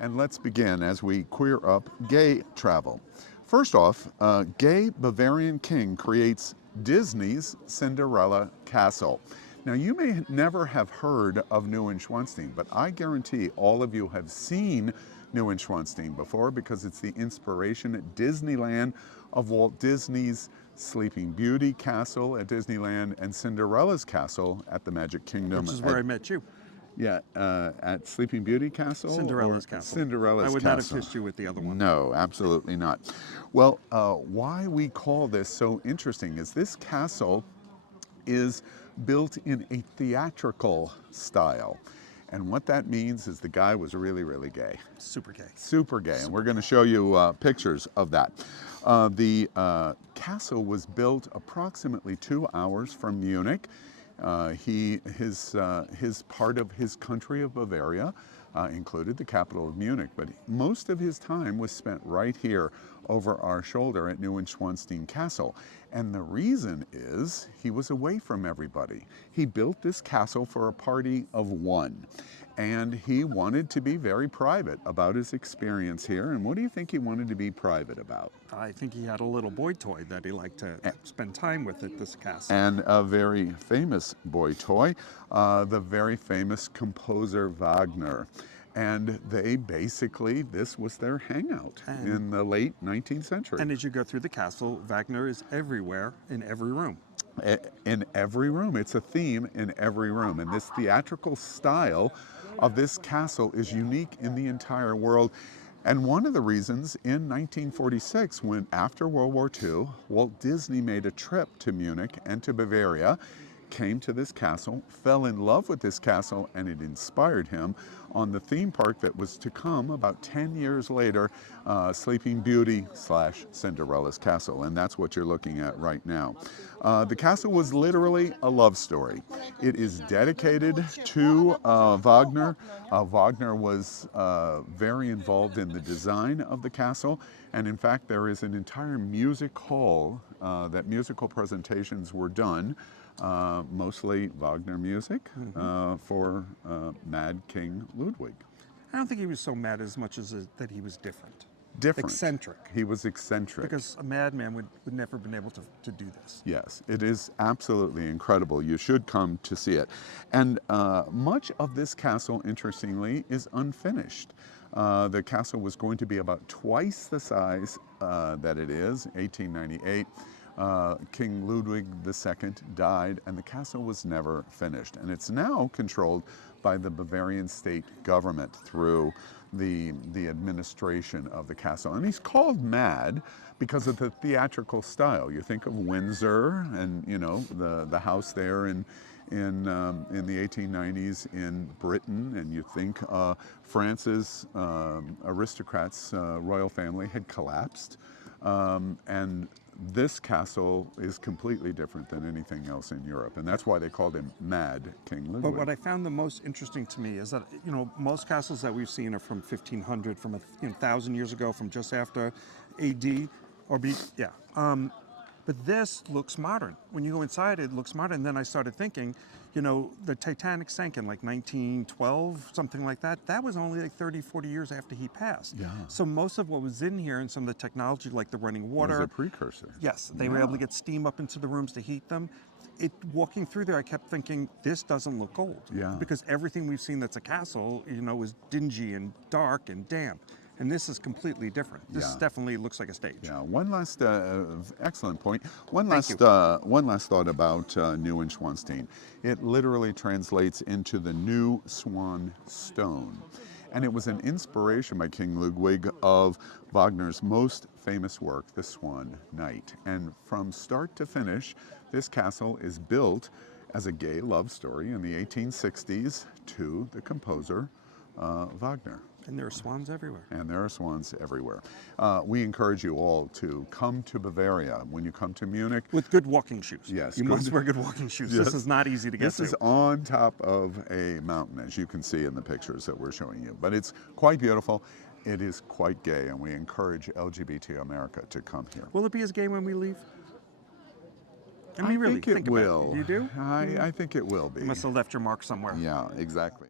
And let's begin as we queer up gay travel. First off, gay Bavarian king creates Disney's Cinderella Castle. Now, you may never have heard of Neuschwanstein, but I guarantee all of you have seen Neuschwanstein before because it's the inspiration at Disneyland of Walt Disney's Sleeping Beauty Castle at Disneyland and Cinderella's Castle at the Magic Kingdom. Which is where I met you. Yeah, at Sleeping Beauty Castle? Cinderella's Castle. Cinderella's Castle. I would not have kissed you with the other one. No, absolutely not. Well, why we call this so interesting is this castle is built in a theatrical style. And what that means is the guy was really, really gay. Super gay. Super gay, and we're going to show you pictures of that. The castle was built approximately 2 hours from Munich. His part of his country of Bavaria included the capital of Munich, but most of his time was spent right here over our shoulder at Neuschwanstein Castle. And the reason is he was away from everybody. He built this castle for a party of one. And he wanted to be very private about his experience here. And what do you think he wanted to be private about? I think he had a little boy toy that he liked to spend time with at this castle. And a very famous boy toy, the very famous composer Wagner. And they basically, this was their hangout in the late 19th century. And as you go through the castle, Wagner is everywhere in every room. In every room. It's a theme in every room. And this theatrical style of this castle is unique in the entire world. And one of the reasons in 1946, when after World War II, Walt Disney made a trip to Munich and to Bavaria, came to this castle, fell in love with this castle, and it inspired him on the theme park that was to come about 10 years later, Sleeping Beauty / Cinderella's Castle, and that's what you're looking at right now. The castle was literally a love story. It is dedicated to Wagner. Wagner was very involved in the design of the castle, and in fact there is an entire music hall that musical presentations were done, mostly Wagner music, for Mad King Ludwig. I don't think he was so mad as much as that he was different. Different. Eccentric. He was eccentric. Because a madman would never been able to do this. Yes, it is absolutely incredible. You should come to see it. And much of this castle, interestingly, is unfinished. The castle was going to be about twice the size that it is, 1898. King Ludwig II died, and the castle was never finished. And it's now controlled by the Bavarian state government through the administration of the castle. And he's called Mad because of the theatrical style. You think of Windsor and, you know, the house there in the 1890s in Britain, and you think France's aristocrats' royal family had collapsed. And this castle is completely different than anything else in Europe, and that's why they called him Mad King Ludwig. But what I found the most interesting to me is that, you know, most castles that we've seen are from 1500, from 1,000 years ago, from just after AD or B. Yeah. But this looks modern. When you go inside, it looks modern. And then I started thinking, you know, the Titanic sank in like 1912, something like that. That was only like 30, 40 years after he passed. Yeah. So most of what was in here and some of the technology, like the running water. Was a precursor. Yes, they were able to get steam up into the rooms to heat them. Walking through there, I kept thinking, this doesn't look old. Yeah. Because everything we've seen that's a castle, you know, is dingy and dark and damp. And this is completely different. This definitely looks like a stage. Yeah. One last excellent point. One last thought about Neuschwanstein. It literally translates into the new swan stone, and it was an inspiration by King Ludwig of Wagner's most famous work, The Swan Knight. And from start to finish, this castle is built as a gay love story in the 1860s to the composer Wagner. And there are swans everywhere. And there are swans everywhere. We encourage you all to come to Bavaria when you come to Munich. With good walking shoes. Yes. You must wear good walking shoes. Yes. This is not easy to get to. This is on top of a mountain, as you can see in the pictures that we're showing you. But it's quite beautiful. It is quite gay, and we encourage LGBT America to come here. Will it be as gay when we leave? I mean, really, think it will. You do? I think it will be. You must have left your mark somewhere. Yeah, exactly.